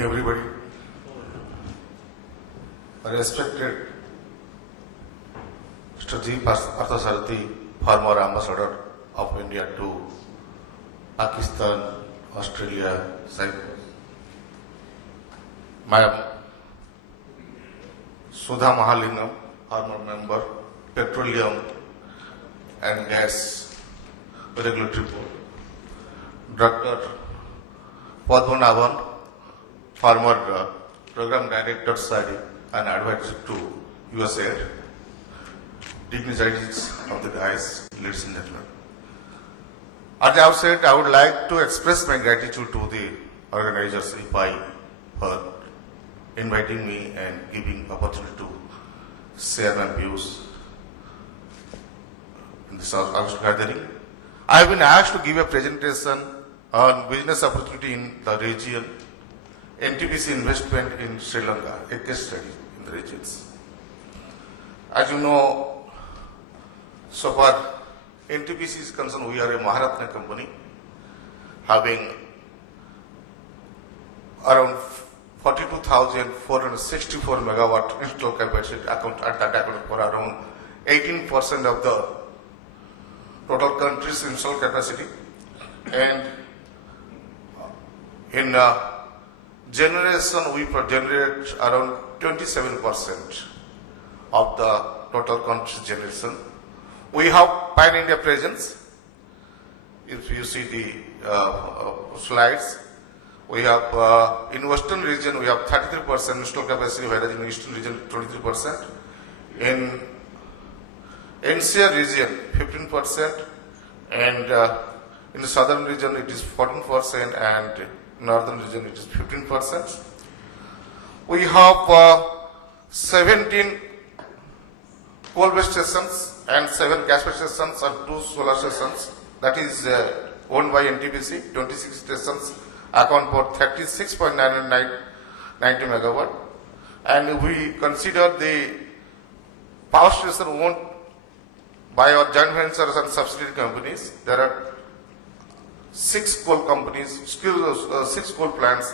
evening, everybody. Respected Mr. G. Parthasarathi, former ambassador of India to Pakistan, Australia, Cyprus. Madam Sudha Mahalingam, former member, Petroleum and Gas Regulatory Board. Dr. Padmanabhan, former Program Director, SADI, and advisor to USAID. Dignitaries of the guys, ladies and gentlemen. At the outset, I would like to express my gratitude to the organizers, IPAI, for inviting me and giving opportunity to share my views in this August gathering. I have been asked to give a presentation on business opportunity in the region, NTPC investment in Sri Lanka, a case study in the regions. As you know, so far NTPC is concerned, we are a Maharatna company having around 42,464 megawatt installed capacity, account for around 18% of the total country's installed capacity, and in generation we generate around 27% of the total country's generation. We have pan-India presence. If you see the slides, we have in western region we have 33% installed capacity, whereas in eastern region 23%. In NCR region 15%, and in the southern region it is 14%, and northern region it is 15%. We have 17 coal-based stations and 7 gas-based stations and 2 solar stations. That is owned by NTPC. 26 stations account for 36.990 megawatt. And we consider the power station owned by our joint ventures and subsidiary companies. There are 6 coal companies, 6 coal plants,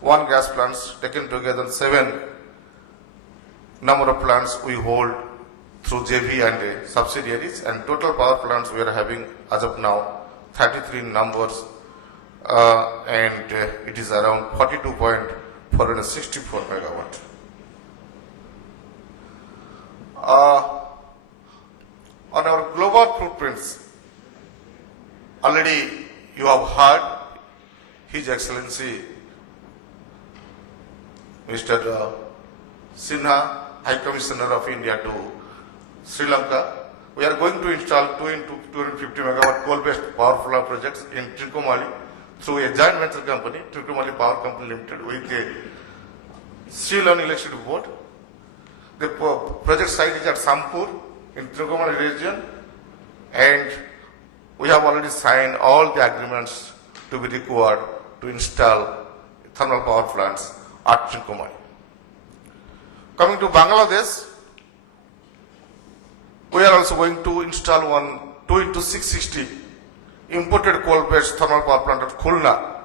1 gas plants, taken together 7 number of plants we hold through JV and subsidiaries, and total power plants we are having as of now 33 numbers, and it is around 42.464 megawatt. On our global footprints, already you have heard His Excellency Mr. Sinha, High Commissioner of India to Sri Lanka. We are going to install 2 into 250 megawatt coal-based power plant projects in Trincomalee through a joint venture company, Trincomalee Power Company Limited, with a Sri Lankan Electricity Board. The project site is at Sampur in Trincomalee region, and we have already signed all the agreements to be required to install thermal power plants at Trincomalee. Coming to Bangladesh, we are also going to install 2 into 660 imported coal-based thermal power plant at Khulna.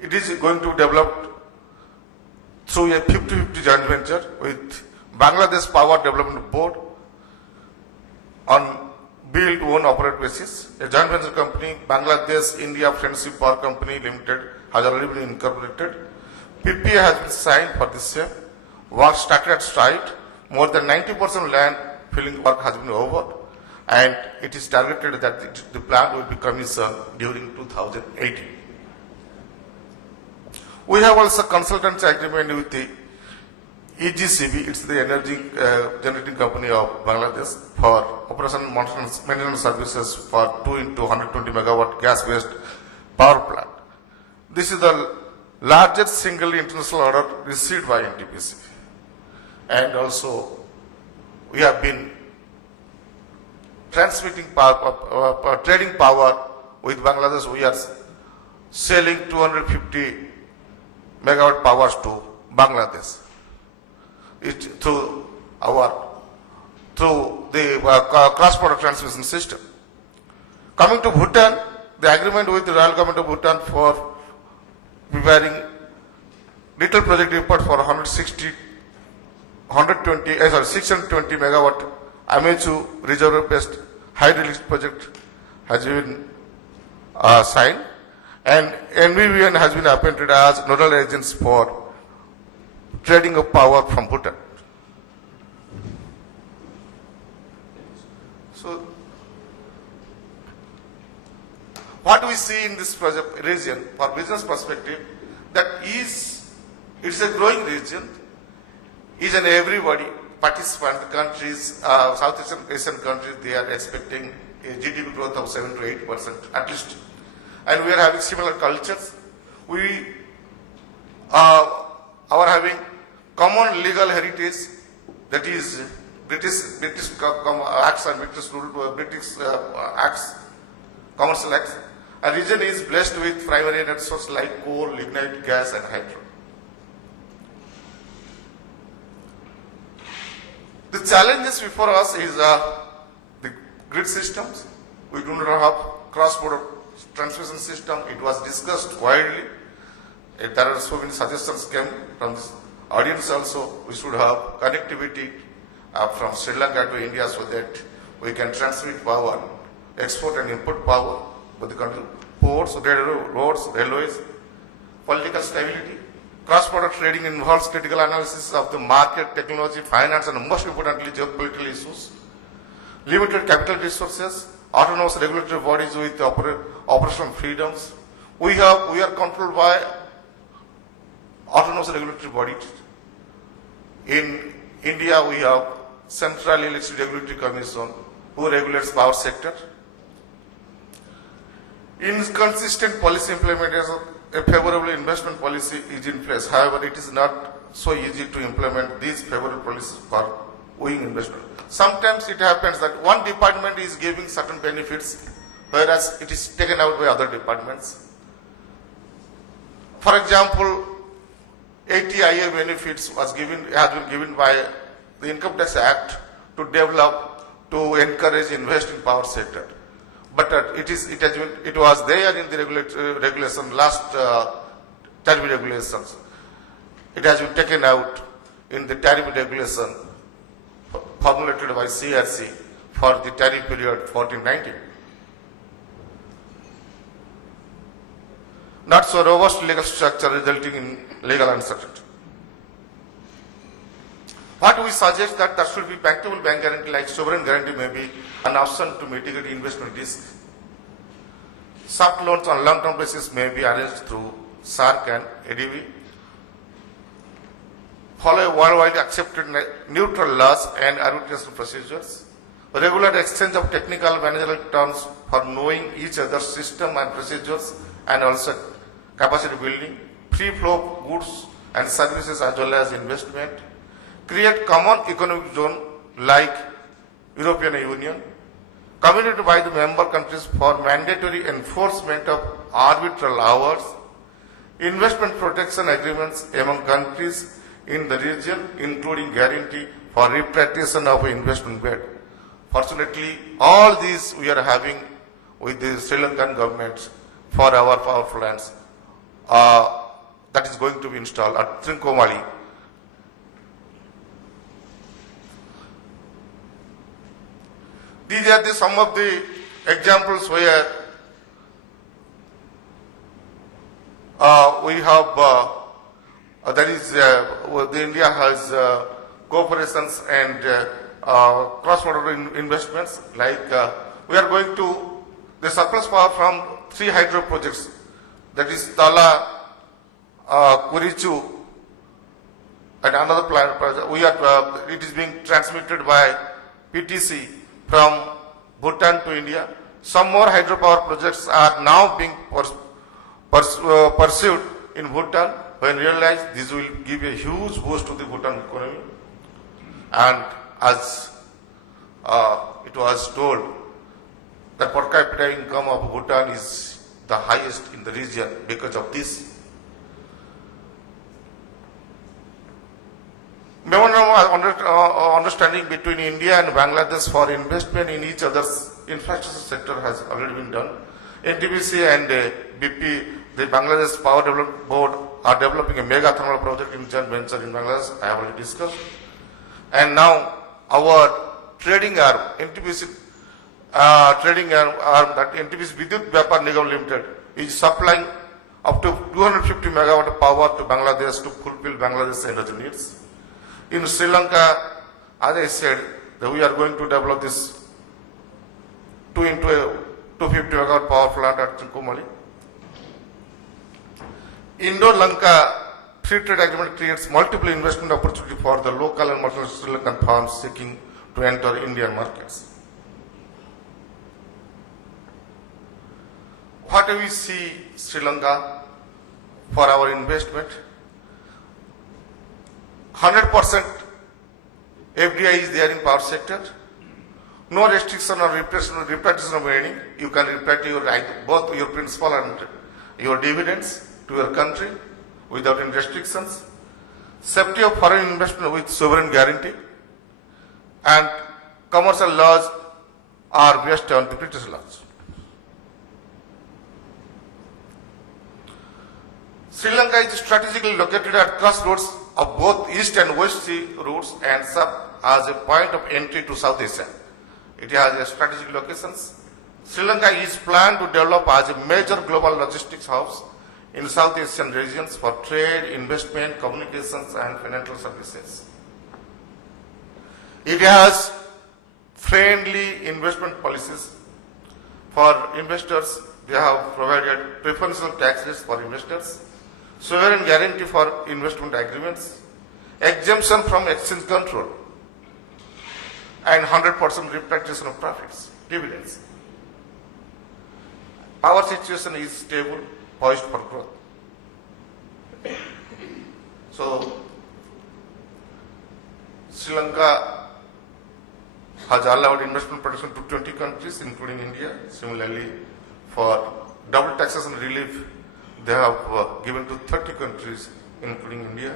It is going to be developed through a 50-50 joint venture with Bangladesh Power Development Board on build, own, operate basis. A joint venture company, Bangladesh India Friendship Power Company Limited, has already been incorporated. PPA has been signed for this same. Work started at site. More than 90% land filling work has been over, and it is targeted that the plant will be commissioned during 2018. We have also consultancy agreement with the EGCB, it's the energy generating company of Bangladesh, for operation and maintenance services for 2 into 120 megawatt gas-based power plant. This is the largest single international order received by NTPC. And also, we have been transmitting power, trading power with Bangladesh. We are selling 250 megawatt powers to Bangladesh. Through the cross-border transmission system. Coming to Bhutan, the agreement with the Royal Government of Bhutan for preparing Little project report for 620 megawatt Amechu reservoir-based hydroelectric project has been signed, and NVVN has been appointed as nodal agents for trading of power from Bhutan. So, what we see in this project region, for business perspective, that it's a growing region. Each and everybody, participant countries, South Asian countries, they are expecting a GDP growth of 7 to 8% at least. And we are having similar cultures. We are having common legal heritage, that is British acts and British acts, commercial acts. A region is blessed with primary energy sources like coal, lignite, gas, and hydro. The challenges before us is the grid systems. We do not have cross-border transmission system. It was discussed widely. There are so many suggestions came from this audience also. We should have connectivity from Sri Lanka to India so that we can transmit power, export and import power with the country. Ports, roads, railways, political stability. Cross-border trading involves critical analysis of the market, technology, finance, and most importantly, geopolitical issues. Limited capital resources, autonomous regulatory bodies with operational freedoms. We are controlled by autonomous regulatory bodies. In India, we have Central Electricity Regulatory Commission, who regulates power sector. Inconsistent policy implementation, a favorable investment policy is in place. However, it is not so easy to implement these favorable policies for owing investment. Sometimes it happens that one department is giving certain benefits, whereas it is taken out by other departments. For example, 80IA benefits has been given by the Income Tax Act to encourage invest in power sector. But it was there in the regulation, last tariff regulations. It has been taken out in the tariff regulation formulated by CRC for the tariff period 14-19. Not so robust legal structure resulting in legal uncertainty. What we suggest that there should be bankable bank guarantee like sovereign guarantee may be an option to mitigate investment risk. Soft loans on long-term basis may be arranged through SARC and ADB. Follow worldwide accepted neutral laws and arbitration procedures. Regular exchange of technical managerial terms for knowing each other's system and procedures, and also capacity building. Free flow of goods and services as well as investment. Create common economic zone like European Union. Committed by the member countries for mandatory enforcement of arbitral hours. Investment protection agreements among countries in the region, including guarantee for repatriation of investment bed. Fortunately, all these we are having with the Sri Lankan government for our power plants that is going to be installed at Trincomalee. These are some of the examples where we have the India has cooperations and cross-border investments. Like we are going to the surplus power from 3 hydro projects, that is Tala, Kurichu, and another project. It is being transmitted by PTC from Bhutan to India. Some more hydropower projects are now being pursued in Bhutan. When realized, this will give a huge boost to the Bhutan economy. And as it was told, the per capita income of Bhutan is the highest in the region because of this. Memorandum understanding between India and Bangladesh for investment in each other's infrastructure sector has already been done. NTPC and BP, the Bangladesh Power Development Board, are developing a mega thermal project in joint venture in Bangladesh. I have already discussed. And now our trading arm, NTPC trading arm, that NTPC Vidyut Vyapar Nigam Limited, is supplying up to 250 megawatt of power to Bangladesh to fulfill Bangladesh's energy needs. In Sri Lanka, as I said, that we are going to develop this 250 megawatt power plant at Chinkumali. Indo-Lanka free trade agreement creates multiple investment opportunity for the local and multinational Sri Lankan firms seeking to enter Indian markets. What do we see Sri Lanka for our investment? 100% FDI is there in power sector. No restriction or repatriation of earning. You can repatriate both your principal and your dividends to your country without any restrictions. Safety of foreign investment with sovereign guarantee. And commercial laws are based on the British laws. Sri Lanka is strategically located at crossroads of both East and West Sea routes and serves as a point of entry to South Asia. It has a strategic locations. Sri Lanka is planned to develop as a major global logistics hub in South Asian regions for trade, investment, communications and financial services. It has friendly investment policies for investors. They have provided preferential tax rates for investors, sovereign guarantee for investment agreements, exemption from exchange control, and 100% repatriation of profits, dividends. Our situation is stable, poised for growth. So, Sri Lanka has allowed investment protection to 20 countries, including India. Similarly, for double taxation relief, they have given to 30 countries, including India.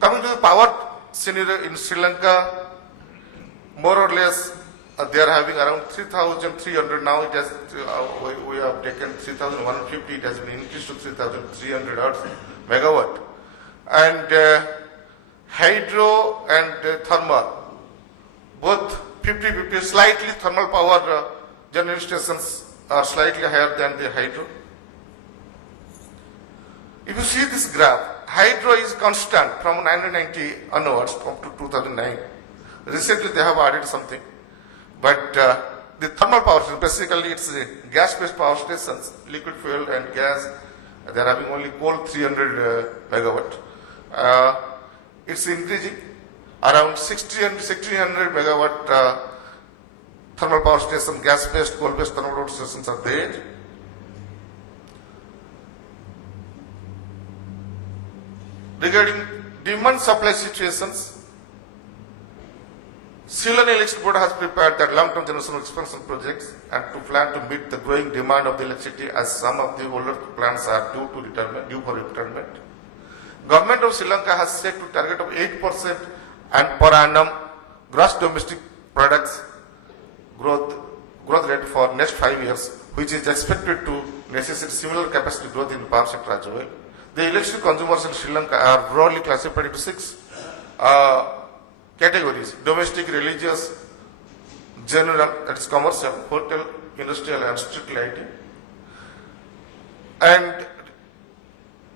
Coming to the power scenario in Sri Lanka, more or less, they are having around 3,300 now. It has we have taken 3,150. It has been increased to 3,300 megawatt. And hydro and thermal, both 50-50, slightly thermal power generation stations are slightly higher than the hydro. If you see this graph, hydro is constant from 1990 onwards up to 2009. Recently they have added something. But the thermal power station, basically it's gas-based power stations, liquid fuel and gas. They are having only coal 300 megawatt. It's increasing. Around 1,600 megawatt thermal power station, gas-based, coal-based thermal power stations are there. Regarding demand-supply situations, Ceylon Electricity Board has prepared that long-term generation expansion projects and to plan to meet the growing demand of the electricity as some of the older plants are due for retirement. Government of Sri Lanka has set to target of 8% and per annum gross domestic products growth rate for next 5 years, which is expected to necessitate similar capacity growth in the power sector as well. The electricity consumers in Sri Lanka are broadly classified into 6 categories: domestic, religious, general, that is commercial, hotel, industrial and street lighting. And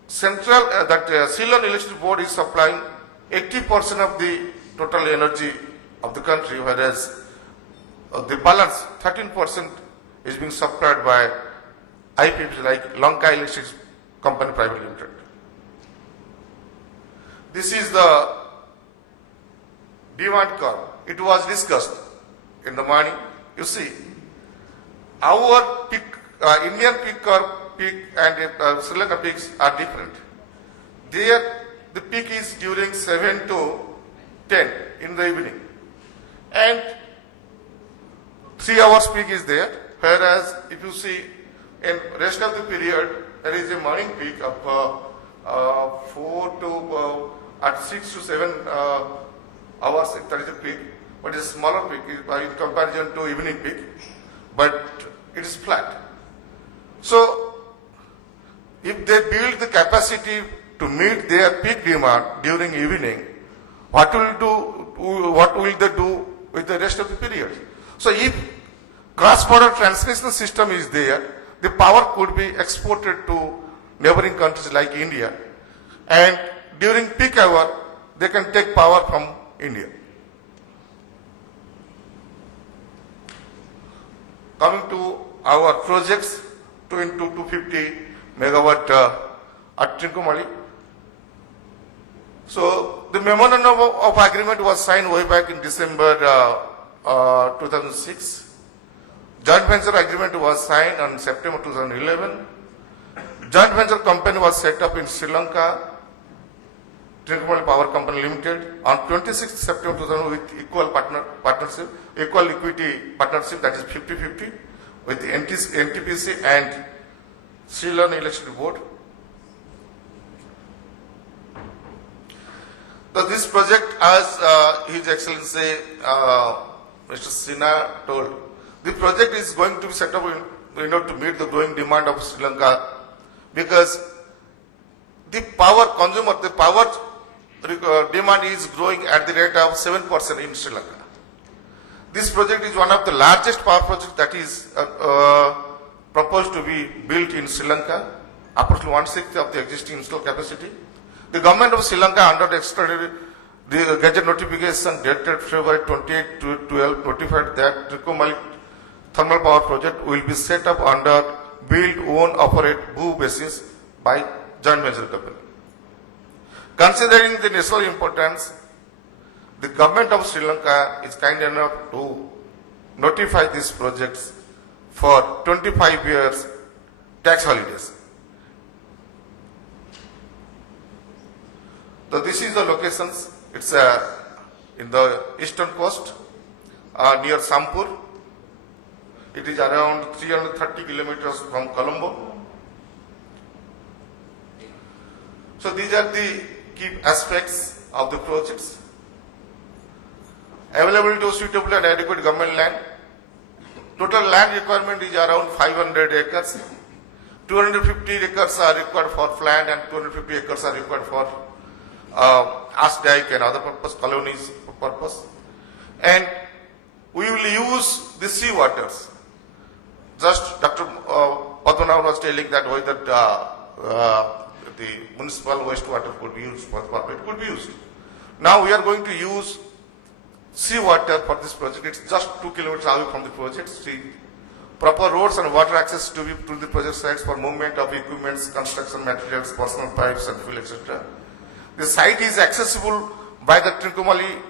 central, Ceylon Electricity Board is supplying 80% of the total energy of the country, whereas the balance 13% is being supplied by IPPs like Lanka Electric Company Private Limited. This is the demand curve. It was discussed in the morning. You see, our peak, Indian peak curve, peak and Sri Lanka peaks are different. There, the peak is during 7 to 10 in the evening, and 3 hours peak is there. Whereas, if you see in rest of the period, there is a morning peak of 4 to at 6 to 7 hours. That is a peak, but it's a smaller peak in comparison to evening peak. But it is flat. So, if they build the capacity to meet their peak demand during evening, what will they do with the rest of the period? So if cross-border transmission system is there, the power could be exported to neighboring countries like India, and during peak hour, they can take power from India. Coming to our projects, 2 into 250 megawatt at Trincomalee. So the memorandum of agreement was signed way back in December 2006. Joint venture agreement was signed on September 2011. Joint venture company was set up in Sri Lanka, Trincomalee Power Company Limited, on 26th September 2000 with equal equity partnership, that is 50-50, with the NTPC and Sri Lanka Electricity Board. So this project, as His Excellency Mr. Sinha told, the project is going to be set up in order to meet the growing demand of Sri Lanka, because the power consumer, the power demand is growing at the rate of 7% in Sri Lanka. This project is one of the largest power projects that is proposed to be built in Sri Lanka, approximately 1/6 of the existing installed capacity. The government of Sri Lanka, under the extraordinary Gazette notification dated February 28 to 12, notified that Trincomalee thermal power project will be set up under build, own, operate, BOO basis by joint venture company. Considering the national importance, the government of Sri Lanka is kind enough to notify these projects for 25 years tax holidays. So this is the locations. It's in the eastern coast near Sampur. It is around 330 kilometers from Colombo. So these are the key aspects of the projects. Availability of suitable and adequate government land. Total land requirement is around 500 acres. 250 acres are required for plant and 250 acres are required for ash dike and other purpose, colonies purpose. And we will use the sea waters. Just Dr. Padmanabhan was telling that whether the municipal wastewater could be used for the purpose, it could be used. Now we are going to use sea water for this project. It's just 2 kilometers away from the project. See, proper roads and water access to be to the project sites for movement of equipments, construction materials, personal pipes and fuel, etc. The site is accessible by the Trincomalee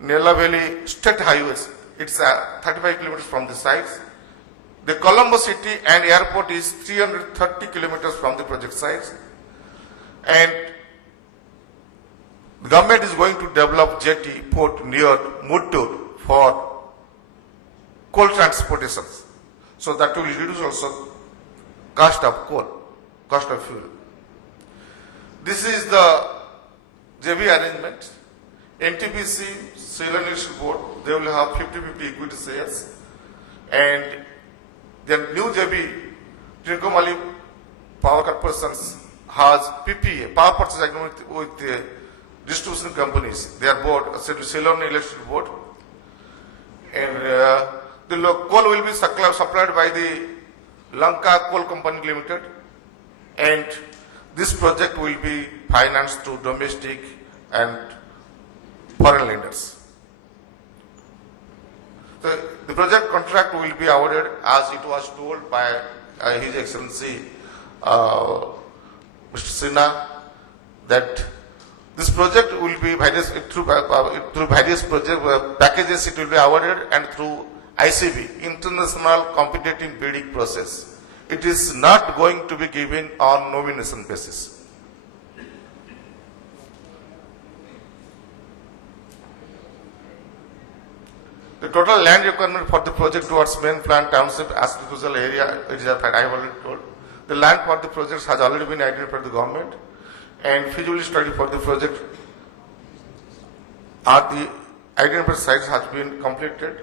Nella Valley State Highways. It's 35 kilometers from the sites. The Colombo city and airport is 330 kilometers from the project sites. And the government is going to develop jetty port near Muttur for coal transportations. So that will reduce also cost of coal, cost of fuel. This is the JV arrangement. NTPC, Sri Lanka Electricity Board, they will have 50-50 equity shares. And the new JV, Trincomalee Power Corporations, has PPA, power purchase agreement with the distribution companies, their board, Sri Lanka Electricity Board. And the coal will be supplied by the Lanka Coal Company Limited. And this project will be financed through domestic and foreign lenders. So the project contract will be awarded as it was told by His Excellency Mr. Sinha, that this project will be through various project packages it will be awarded, and through ICB, International Competitive Bidding Process. It is not going to be given on nomination basis. The total land requirement for the project towards main plant township as proposal area, it is I have already told. The land for the projects has already been identified by the government, and feasibility study for the project at the identified sites has been completed.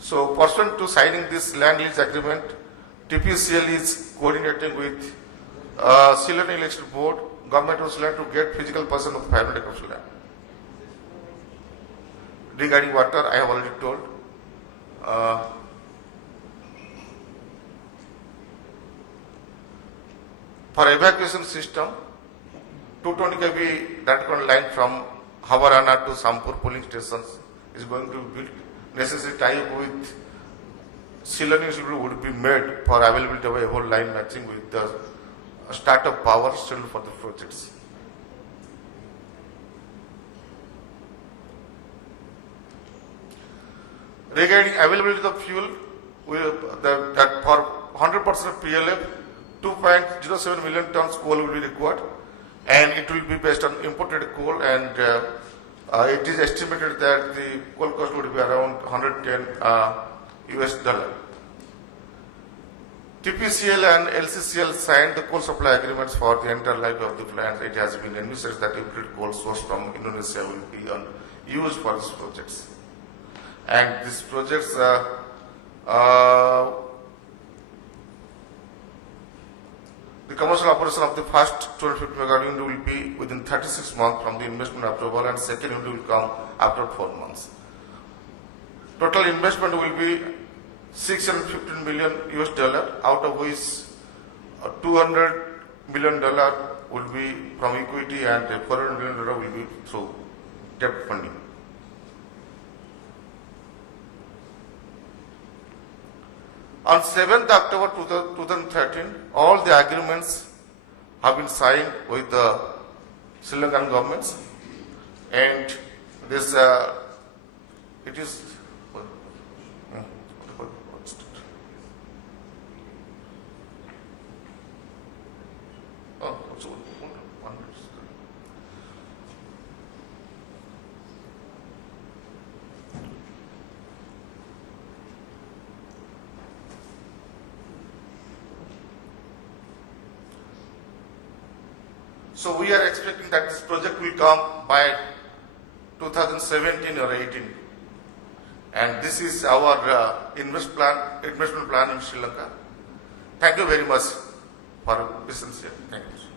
So pursuant to signing this land lease agreement, TPCL is coordinating with Sri Lankan Election Board, Government of Sri Lanka to get physical person of 500 acres of land. Regarding water, I have already told. For evacuation system, 220 kV direct line from Havarana to Sampur polling stations is going to be built. Necessary tie-up with Sri Lankan would be made for availability of a whole line matching with the start-up power scheduled for the projects. Regarding availability of fuel, that for 100% of PLF, 2.07 million tons coal will be required, and it will be based on imported coal, and it is estimated that the coal cost would be around $110 US. TPCL and LCCL signed the coal supply agreements for the entire life of the plant. It has been envisaged that imported coal sourced from Indonesia will be used for these projects. And these projects, the commercial operation of the first 250 megawatt unit will be within 36 months from the investment approval, and second unit will come after 4 months. Total investment will be $615 million US, out of which $200 million will be from equity and $400 million will be through debt funding. On 7th October 2013, all the agreements have been signed with the Sri Lankan governments, and this it is so we are expecting that this project will come by 2017 or 18, and this is our investment plan in Sri Lanka. Thank you very much for listening. Thank you.